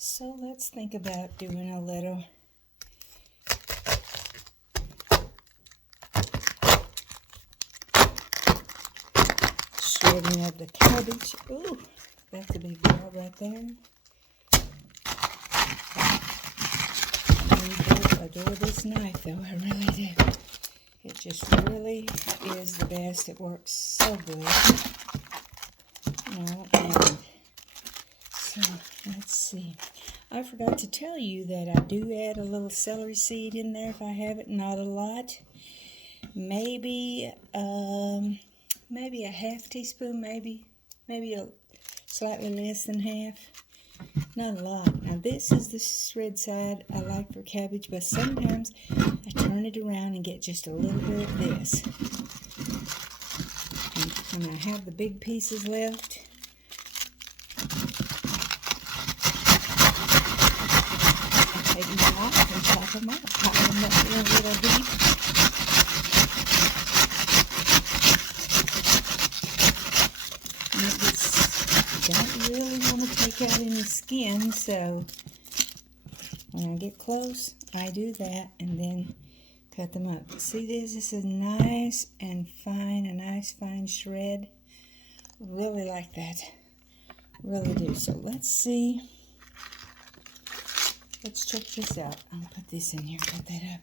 So let's think about doing a little shredding of the cabbage. Ooh, that's a big job right there. I adore this knife though, I really do. It just really is the best. It works so good. And so let's see. I forgot to tell you that I do add a little celery seed in there if I have it, not a lot. Maybe a half teaspoon, maybe a slightly less than half. Not a lot. Now this is the shred side I like for cabbage, but sometimes I turn it around and get just a little bit of this. And when I have the big pieces left, I take my knife and chop them up, pile them up in a little heap. Don't really want to take out any skin, so when I get close, I do that and then cut them up. See this? This is nice and fine, a nice fine shred. Really like that. Really do. So let's see. Let's check this out. I'll put this in here, cut that up.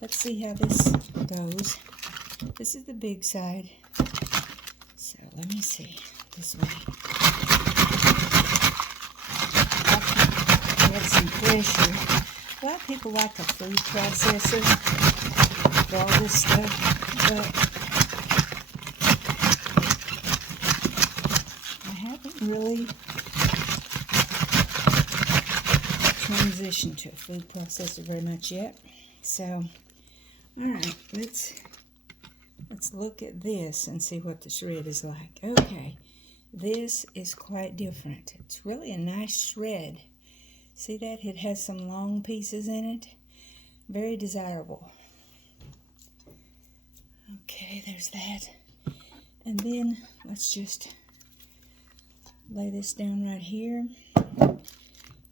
Let's see how this goes. This is the big side. So let me see. This way. Add some pressure. A lot of people like a food processor for all this stuff, but I haven't really transitioned to a food processor very much yet. So, alright, let's look at this and see what the shred is like. Okay. This is quite different. It's really a nice shred. See that? It has some long pieces in it. Very desirable. Okay, there's that. And then let's just lay this down right here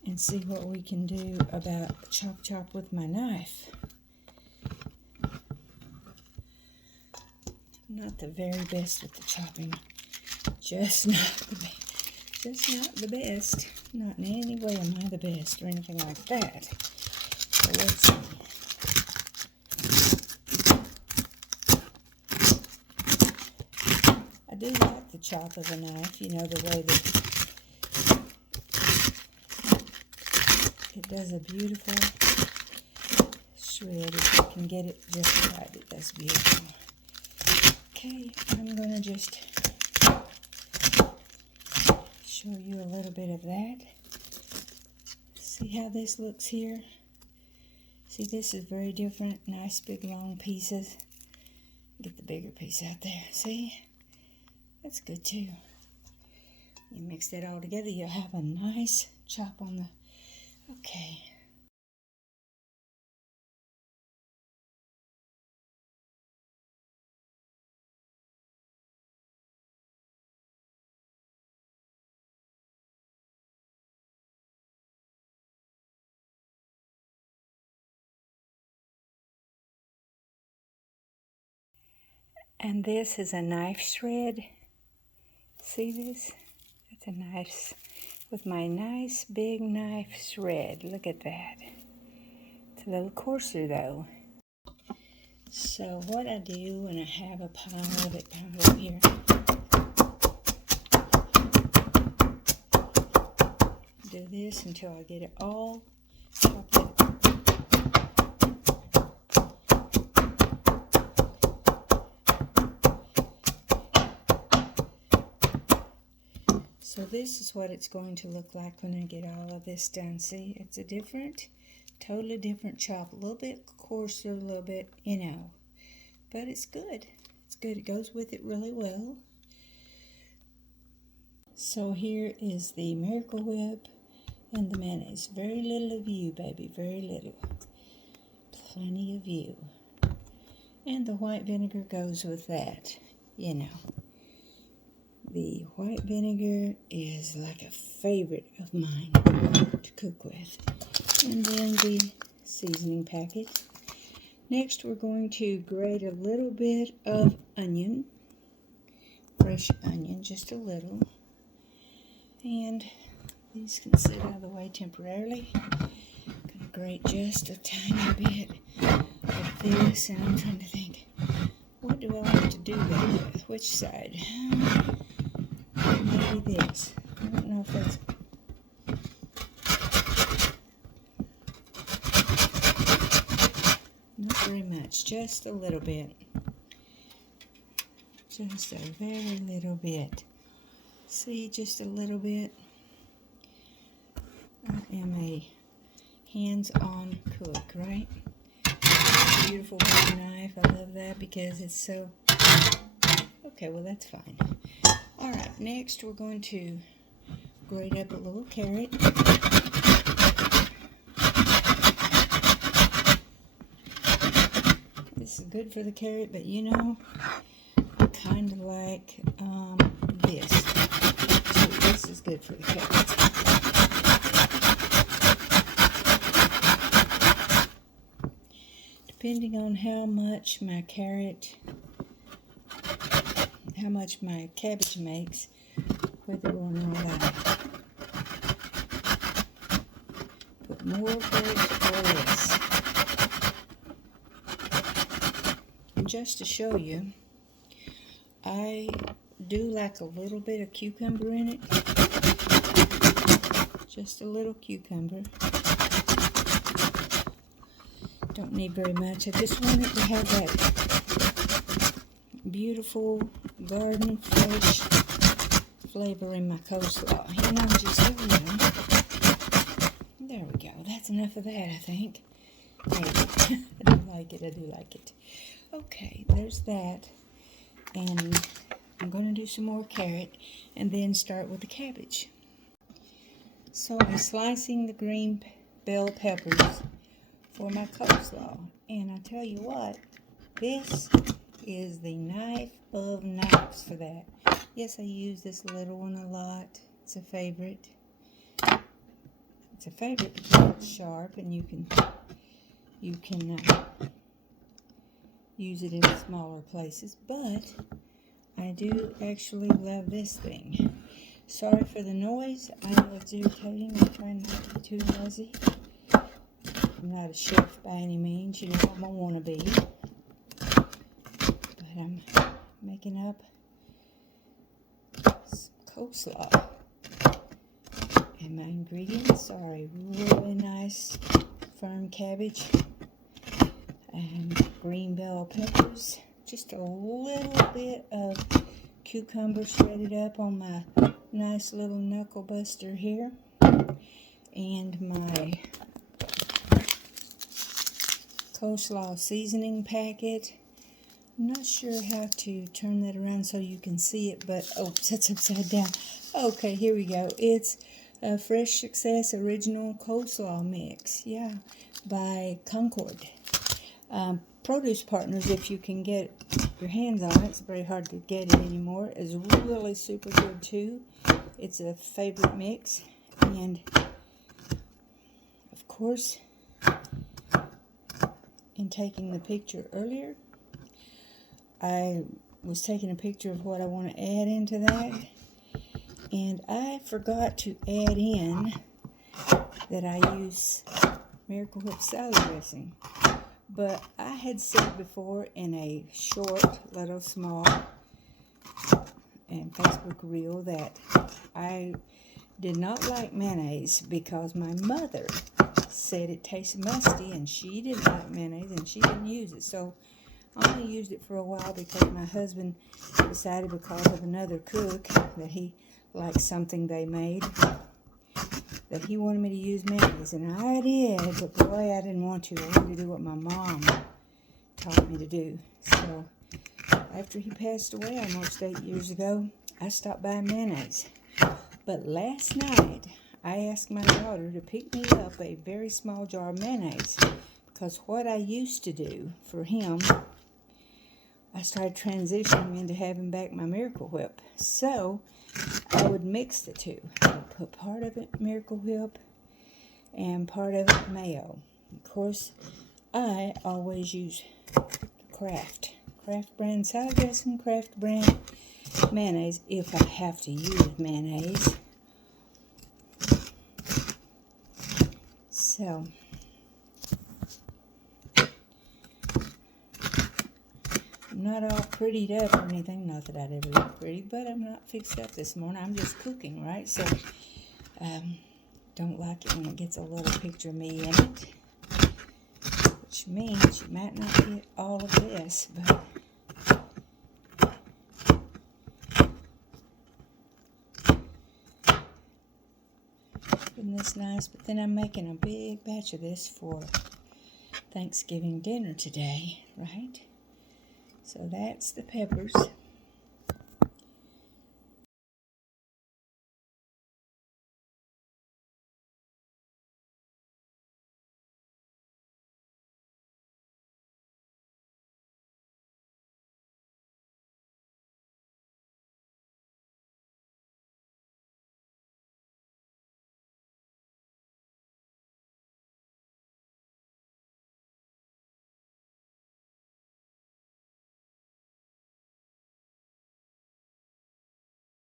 and see what we can do about chop with my knife. Not the very best with the chopping. Just not the best. Not in any way am I the best or anything like that. So let's see. I do like the chop of a knife, you know, the way that it does a beautiful shred. If you can get it just right, it does beautiful. Okay, I'm going to just show you a little bit of that. See how this looks here? See, this is very different. Nice big long pieces. Get the bigger piece out there. See? That's good too. You mix that all together, you'll have a nice chop on the... Okay. And this is a knife shred. See this? That's a nice, with my nice big knife shred. Look at that. It's a little coarser though. So what I do when I have a pile of it piled up here, do this until I get it all chopped up. So this is what it's going to look like when I get all of this done. See, it's a totally different chop. A little bit coarser, a little bit, you know. But it's good. It's good. It goes with it really well. So here is the Miracle Whip and the mayonnaise. Very little of you, baby. Very little. Plenty of you. And the white vinegar goes with that, you know. The white vinegar is like a favorite of mine to cook with. And then the seasoning packet. Next, we're going to grate a little bit of onion, fresh onion, just a little. And these can sit out of the way temporarily. I'm going to grate just a tiny bit of this, and I'm trying to think, what do I want to do that with? Which side? Maybe this. I don't know if that's... Not very much, just a little bit. Just a very little bit. See, just a little bit. I am a hands-on cook, right? Beautiful butter knife. I love that because it's so... Okay, well that's fine. Alright, next we're going to grate up a little carrot. This is good for the carrot, but you know, I kind of like this. So this is good for the carrots. Depending on how much my cabbage makes, whether or not I put more carrots or less. And just to show you, I do like a little bit of cucumber in it. Just a little cucumber. Don't need very much. I just want it to have that beautiful garden fresh flavor in my coleslaw. You know, just a little. There we go. That's enough of that, I think. Maybe. I do like it. I do like it. Okay, there's that. And I'm going to do some more carrot and then start with the cabbage. So I'm slicing the green bell peppers for my coleslaw. And I tell you what, this is the knife of knives for that. Yes, I use this little one a lot. It's a favorite. It's a favorite because it's sharp and you can use it in smaller places. But I do actually love this thing. Sorry for the noise. I know it's irritating. I'm trying not to be too noisy. I'm not a chef by any means. You know, I'm a wannabe. But I'm making up some coleslaw. And my ingredients are a really nice firm cabbage and green bell peppers. Just a little bit of cucumber shredded up on my nice little knuckle buster here. And my coleslaw seasoning packet. I'm not sure how to turn that around so you can see it, but oops, that's upside down. Okay, here we go. It's a Fresh Success Original Coleslaw Mix, yeah, by Concord. Produce Partners, if you can get your hands on it, it's very hard to get it anymore, is really super good too. It's a favorite mix, and of course, in taking the picture earlier, I was taking a picture of what I want to add into that, and I forgot to add in that I use Miracle Whip salad dressing. But I had said before in a short, little, small, and Facebook reel that I did not like mayonnaise because my mother said it tasted musty and she didn't like mayonnaise and she didn't use it. So I only used it for a while because my husband decided, because of another cook, that he liked something they made, that he wanted me to use mayonnaise, and I did, but boy, I didn't want to. I wanted to do what my mom taught me to do. So after he passed away almost 8 years ago, I stopped buying mayonnaise. But last night, I asked my daughter to pick me up a very small jar of mayonnaise, because what I used to do for him, I started transitioning into having back my Miracle Whip. So I would mix the two. I would put part of it Miracle Whip and part of it mayo. Of course, I always use Kraft brand salad dressing, Kraft brand mayonnaise if I have to use mayonnaise. So, I'm not all prettied up or anything. Not that I'd ever look pretty, but I'm not fixed up this morning. I'm just cooking, right? So, don't like it when it gets a little picture of me in it. Which means you might not get all of this, but isn't this nice? But then I'm making a big batch of this for Thanksgiving dinner today, right? So that's the peppers.